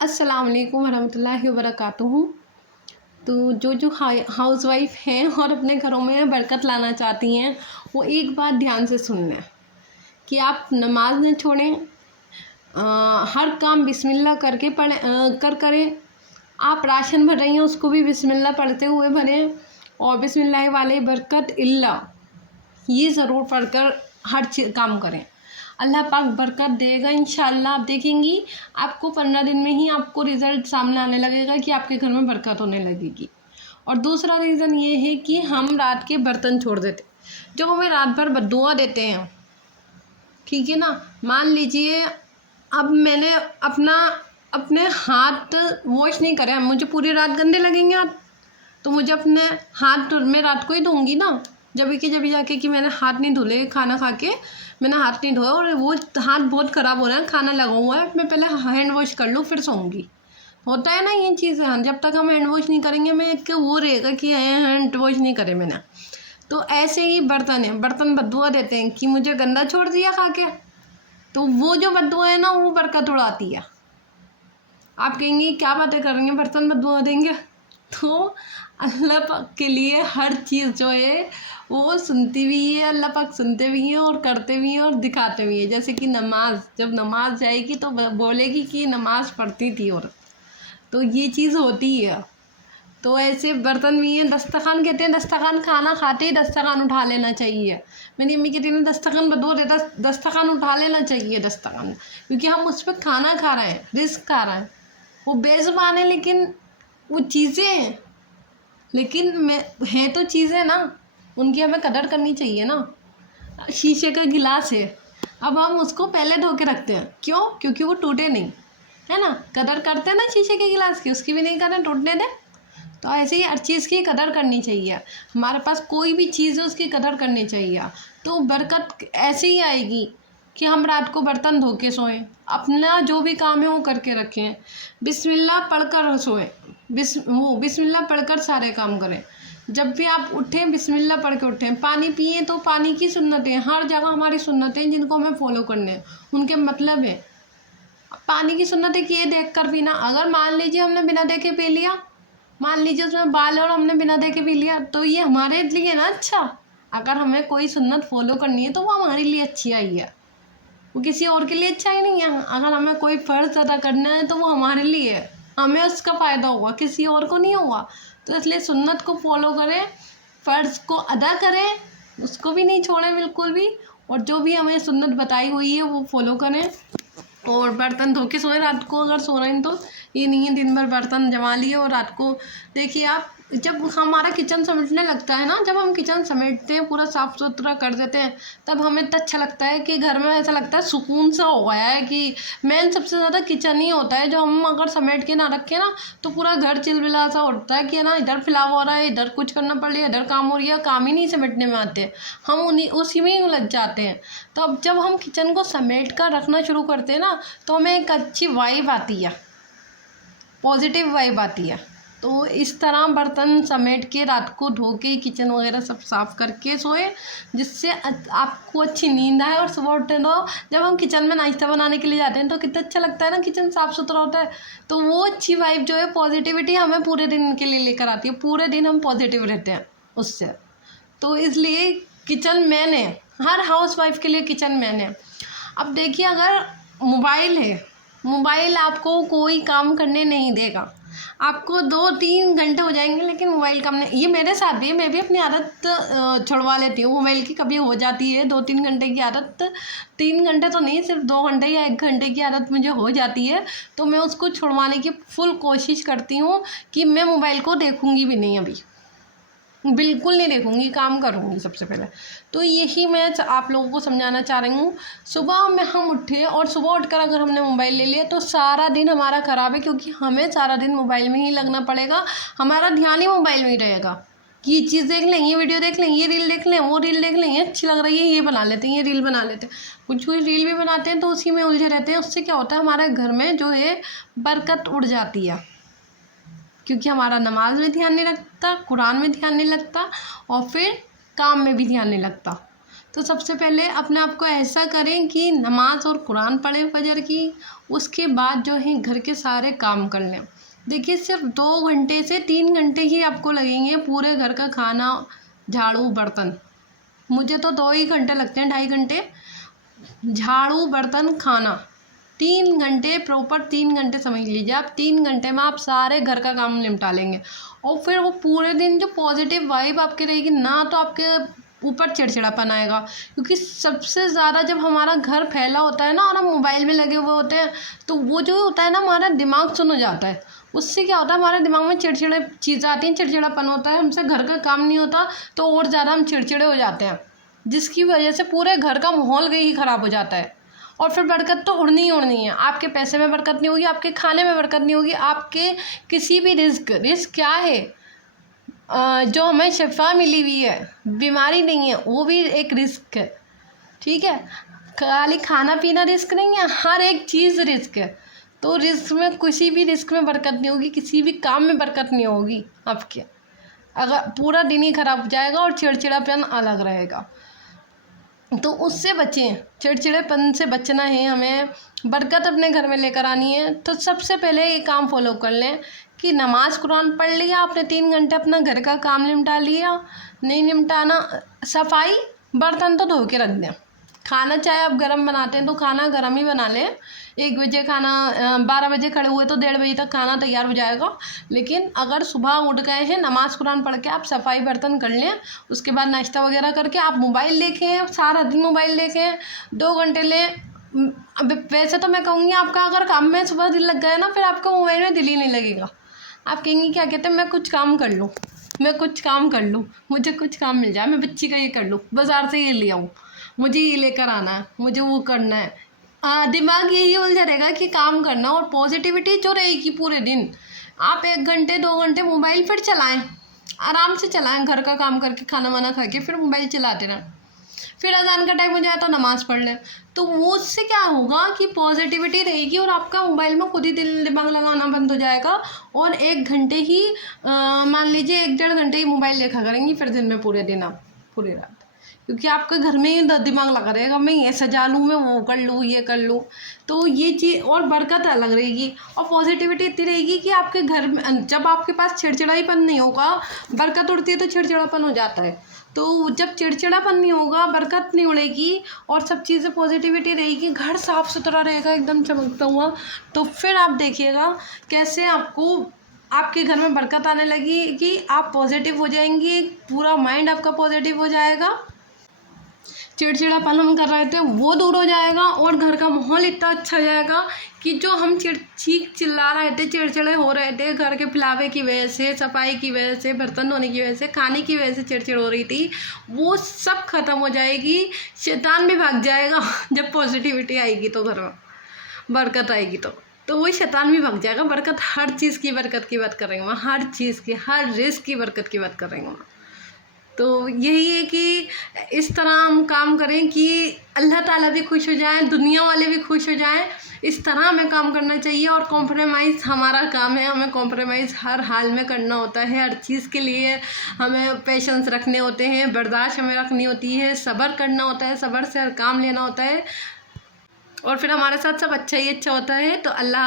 अस्सलाम वालेकुम वरहमतुल्लाहि वबरकातुहू। तो जो हाउस वाइफ हैं और अपने घरों में बरकत लाना चाहती हैं, वो एक बात ध्यान से सुन लें कि आप नमाज न छोड़ें। हर काम बिस्मिल्लाह करके करें। आप राशन भर रही हैं, उसको भी बिस्मिल्लाह पढ़ते हुए भरें और बिस्मिल्लाह वाले बरकत इल्ला ये ज़रूर पढ़कर हर काम करें। अल्लाह पाक बरकत देगा इंशाअल्लाह। आप देखेंगी आपको 15 दिन में ही आपको रिज़ल्ट सामने आने लगेगा कि आपके घर में बरकत होने लगेगी। और दूसरा रीज़न ये है कि हम रात के बर्तन छोड़ देते, जो हमें रात भर बद्दुआ देते हैं, ठीक है ना। मान लीजिए अब मैंने अपने हाथ वॉश नहीं करे, मुझे पूरी रात गंदे लगेंगे हाथ, तो मुझे अपने हाथ मैं रात को ही धोऊंगी ना। जब जाके कि मैंने हाथ नहीं धुले, खाना खा के मैंने हाथ नहीं धोया और वो हाथ बहुत ख़राब हो रहा है, खाना लगा हुआ है, मैं पहले हैंड वॉश कर लूँ फिर सोऊंगी। होता है ना ये चीज़ें। जब तक हम हैंड वॉश नहीं करेंगे मैं एक वो रहेगा कि हैंड वॉश नहीं करे मैंने। तो ऐसे ही बर्तन है, बर्तन बद्दुआ देते हैं कि मुझे गंदा छोड़ दिया खा के, तो वो जो बद्दुआ है ना वो बरकत उड़ाती है। आप कहेंगे क्या बातें कर रही हैं, बर्तन बद्दुआ देंगे? तो अल्लाह पाक के लिए हर चीज़ जो है वो सुनती भी है, अल्लाह पाक सुनते भी हैं और करते भी हैं और दिखाते भी हैं। जैसे कि नमाज, जब नमाज जाएगी तो बोलेगी कि नमाज पढ़ती थी औरत, तो ये चीज़ होती है। तो ऐसे बर्तन भी हैं। दस्तरखान कहते हैं, दस्तरखान खाना खाते ही दस्तरखान उठा लेना चाहिए। मेरी अम्मी कहती है दस्तरखान बदो देता, दस्तरखान उठा लेना चाहिए दस्तरखान, क्योंकि हम उस पर खाना खा रहे हैं, रिस्क खा रहे हैं। वो बेज़ुबान है लेकिन वो चीज़ें हैं, लेकिन मैं है तो चीज़ें ना, उनकी हमें कदर करनी चाहिए ना। शीशे का गिलास है, अब हम उसको पहले धो के रखते हैं, क्यों? क्योंकि वो टूटे नहीं, है ना। कदर करते हैं ना शीशे के गिलास की, उसकी भी नहीं करें, टूटने दें। तो ऐसे ही हर चीज़ की कदर करनी चाहिए। हमारे पास कोई भी चीज़ है उसकी कदर करनी चाहिए, तो बरकत ऐसे ही आएगी कि हम रात को बर्तन धो के सोएं, अपना जो भी काम है वो करके रखें, बिस्मिल्लाह पढ़कर सोएं, बिस्मिल्लाह पढ़कर सारे काम करें। जब भी आप उठें बिस्मिल्लाह पढ़ के उठें। पानी पिएं तो पानी की सुन्नतें, हर जगह हमारी सुन्नतें जिनको हमें फॉलो करने हैं, उनके मतलब है। पानी की सुन्नतें किए देख कर पीना। अगर मान लीजिए हमने बिना देखे पी लिया, मान लीजिए उसमें बाल और हमने बिना देखे पी लिया, तो ये हमारे लिए ना अच्छा। अगर हमें कोई सुन्नत फॉलो करनी है तो वो हमारे लिए अच्छी आई है, वो किसी और के लिए अच्छा ही नहीं है। अगर हमें कोई फ़र्ज़ अदा करना है तो वो हमारे लिए है, हमें उसका फ़ायदा होगा, किसी और को नहीं होगा। तो इसलिए सुन्नत को फॉलो करें, फ़र्ज़ को अदा करें, उसको भी नहीं छोड़ें बिल्कुल भी, और जो भी हमें सुन्नत बताई हुई है वो फॉलो करें। और बर्तन धो के सोएं रात को, अगर सो रहे हैं तो। ये नहीं है दिन भर बर्तन जमा लिए और रात को। देखिए आप, जब हमारा किचन समेटने लगता है ना, जब हम किचन समेटते हैं, पूरा साफ़ सुथरा कर देते हैं, तब हमें इतना अच्छा लगता है कि घर में ऐसा लगता है सुकून सा हो गया है। कि मेन सबसे ज़्यादा किचन ही होता है, जो हम अगर समेट के ना रखें ना तो पूरा घर चिलबिला सा उठता है कि ना इधर फैलाव हो रहा है, इधर कुछ करना पड़ रही है, इधर काम हो रही है, काम ही नहीं समेटने में आते, हम उसी में ही उलझ जाते हैं। तो अब जब हम किचन को समेट कर रखना शुरू करते हैं ना, तो हमें एक अच्छी वाइब आती है, पॉजिटिव वाइब आती है। तो इस तरह बर्तन समेट के रात को धो के किचन वगैरह सब साफ़ करके सोएं, जिससे आपको अच्छी नींद आए। और सुबह उठते तो जब हम किचन में नाश्ता बनाने के लिए जाते हैं तो कितना अच्छा लगता है ना, किचन साफ़ सुथरा होता है, तो वो अच्छी वाइब जो है, पॉजिटिविटी हमें पूरे दिन के लिए लेकर आती है, पूरे दिन हम पॉजिटिव रहते हैं उससे। तो इसलिए किचन मैन है, हर हाउस वाइफ के लिए किचन मैन है। अब देखिए, अगर मोबाइल है, मोबाइल आपको कोई काम करने नहीं देगा, आपको 2-3 घंटे हो जाएंगे लेकिन मोबाइल काम नहीं। ये मेरे साथ भी है, मैं भी अपनी आदत छुड़वा लेती हूँ मोबाइल की, कभी हो जाती है 2-3 घंटे की आदत, 3 घंटे तो नहीं, सिर्फ 2 घंटे या 1 घंटे की आदत मुझे हो जाती है, तो मैं उसको छुड़वाने की फुल कोशिश करती हूँ कि मैं मोबाइल को देखूँगी भी नहीं, अभी बिल्कुल नहीं देखूँगी, काम करूँगी सबसे पहले। तो यही मैं आप लोगों को समझाना चाह रही हूँ। सुबह में हम उठे और सुबह उठकर अगर हमने मोबाइल ले लिया तो सारा दिन हमारा ख़राब है, क्योंकि हमें सारा दिन मोबाइल में ही लगना पड़ेगा, हमारा ध्यान ही मोबाइल में ही रहेगा कि ये चीज़ देख लें, ये वीडियो देख लें, ये रील देख लें, वो रील देख लें, ये अच्छी लग रही है, ये बना लेते हैं, ये रील बना लेते हैं। कुछ कोई रील भी बनाते हैं तो उसी में उलझे रहते हैं। उससे क्या होता है, हमारे घर में जो है बरकत उड़ जाती है, क्योंकि हमारा नमाज में ध्यान नहीं लगता, कुरान में ध्यान नहीं लगता और फिर काम में भी ध्यान नहीं लगता। तो सबसे पहले अपने आप को ऐसा करें कि नमाज और कुरान पढ़ें फजर की, उसके बाद जो है घर के सारे काम कर लें। देखिए सिर्फ 2 घंटे से 3 घंटे ही आपको लगेंगे पूरे घर का खाना, झाड़ू, बर्तन। मुझे तो 2 ही घंटे लगते हैं, 2.5 घंटे झाड़ू, बर्तन, खाना। 3 घंटे प्रॉपर, 3 घंटे समझ लीजिए आप। 3 घंटे में आप सारे घर का काम निपटा लेंगे और फिर वो पूरे दिन जो पॉजिटिव वाइब आपकी रहेगी ना, तो आपके ऊपर चिड़चिड़ापन आएगा। क्योंकि सबसे ज़्यादा जब हमारा घर फैला होता है ना और हम मोबाइल में लगे हुए होते हैं, तो वो जो होता है ना, हमारा दिमाग सुन हो जाता है। उससे क्या होता है, हमारे दिमाग में चिड़चिड़े चीज़ें आती हैं, चिड़चिड़ापन होता है, हमसे घर का काम नहीं होता, तो और ज़्यादा हम चिड़चिड़े हो जाते हैं, जिसकी वजह से पूरे घर का माहौल ही ख़राब हो जाता है। और फिर बरकत तो उड़नी ही उड़नी है। आपके पैसे में बरकत नहीं होगी, आपके खाने में बरकत नहीं होगी, आपके किसी भी रिस्क क्या है, जो हमें शिफा मिली हुई है, बीमारी नहीं है, वो भी एक रिस्क है। ठीक है, खाली खाना पीना रिस्क नहीं है, हर एक चीज़ रिस्क है। तो रिस्क में, किसी भी रिस्क में बरकत नहीं होगी, किसी भी काम में बरकत नहीं होगी आपके। अगर पूरा दिन ही ख़राब हो जाएगा और चिड़चिड़ापन अलग रहेगा। तो उससे बचें, चिड़चिड़ेपन से बचना है हमें, बरकत अपने घर में लेकर आनी है। तो सबसे पहले ये काम फॉलो कर लें कि नमाज कुरान पढ़ लिया आपने, 3 घंटे अपना घर का काम निपटा लिया। नहीं निपटाना, सफाई, बर्तन तो धो के रख दें। खाना चाहे आप गरम बनाते हैं तो खाना गरम ही बना लें। 1 बजे खाना, 12 बजे खड़े हुए तो 1:30 बजे तक खाना तैयार हो जाएगा। लेकिन अगर सुबह उठ गए हैं, नमाज़ कुरान पढ़ के आप सफाई बर्तन कर लें, उसके बाद नाश्ता वगैरह करके आप मोबाइल देखें, सारा दिन मोबाइल देखें, 2 घंटे लें। अब वैसे तो मैं कहूँगी आपका अगर काम में सुबह दिल लग गया ना, फिर आपका मोबाइल में दिल ही नहीं लगेगा। आप कहेंगी क्या कहते हैं, मैं कुछ काम कर लूँ, मैं कुछ काम कर लूँ, मुझे कुछ काम मिल जाए, मैं बच्ची का ये कर लूँ, बाज़ार से ये ले आऊँ, मुझे ये लेकर आना है, मुझे वो करना है। दिमाग यही उलझा रहेगा कि काम करना। और पॉजिटिविटी जो रहेगी पूरे दिन, आप 1 घंटे 2 घंटे मोबाइल फिर चलाएं, आराम से चलाएं, घर का काम करके खाना वाना खा के फिर मोबाइल चलाते रहें। फिर अज़ान का टाइम हो जाए तो नमाज़ पढ़ लें। तो वो उससे क्या होगा कि पॉजिटिविटी रहेगी और आपका मोबाइल में खुद ही दिल दिमाग लगाना बंद हो जाएगा। और 1 घंटे ही, मान लीजिए 1-1.5 घंटे ही मोबाइल देखा करेंगी फिर दिन में, पूरे दिन आप, पूरी रात। क्योंकि आपके घर में ही दिमाग लगा रहेगा, मैं ये सजा लूँ, मैं वो कर लूँ, ये कर लूँ। तो ये चीज़ और बरकत अलग रहेगी और पॉजिटिविटी इतनी रहेगी कि आपके घर में, जब आपके पास चिड़चिड़ापन नहीं होगा, बरकत उड़ती है तो चिड़चिड़ापन हो जाता है। तो जब चिड़चिड़ापन नहीं होगा, बरकत नहीं उड़ेगी और सब चीज़ें पॉजिटिविटी रहेगी, घर साफ़ सुथरा रहेगा एकदम चमकता हुआ, तो फिर आप देखिएगा कैसे आपको आपके घर में बरकत आने लगी कि आप पॉजिटिव हो जाएंगी, पूरा माइंड आपका पॉजिटिव हो जाएगा, चिड़चिड़ापन हम कर रहे थे वो दूर हो जाएगा और घर का माहौल इतना अच्छा हो जाएगा कि जो हम चीख चिल्ला रहे थे, चिड़चिड़े हो रहे थे घर के फैलावे की वजह से, सफाई की वजह से, बर्तन धोने की वजह से, खाने की वजह से चिड़चिड़ हो रही थी, वो सब खत्म हो जाएगी। शैतान भी भाग जाएगा जब पॉजिटिविटी आएगी तो घर में बरकत आएगी तो वही शैतान भी भाग जाएगा। बरकत, हर चीज़ की बरकत की बात कर रही हूँ मैं, हर चीज़ की, हर रिस्क की बरकत की बात कर रही हूँ मैं। तो यही है कि इस तरह हम काम करें कि अल्लाह ताला भी खुश हो जाएं, दुनिया वाले भी खुश हो जाएं। इस तरह हमें काम करना चाहिए और कॉम्प्रोमाइज़ हमारा काम है, हमें कॉम्प्रोमाइज़ हर हाल में करना होता है। हर चीज़ के लिए हमें पेशेंस रखने होते हैं, बर्दाश्त हमें रखनी होती है, सब्र करना होता है, सब्र से हर काम लेना होता है और फिर हमारे साथ सब अच्छा ही अच्छा होता है। तो अल्लाह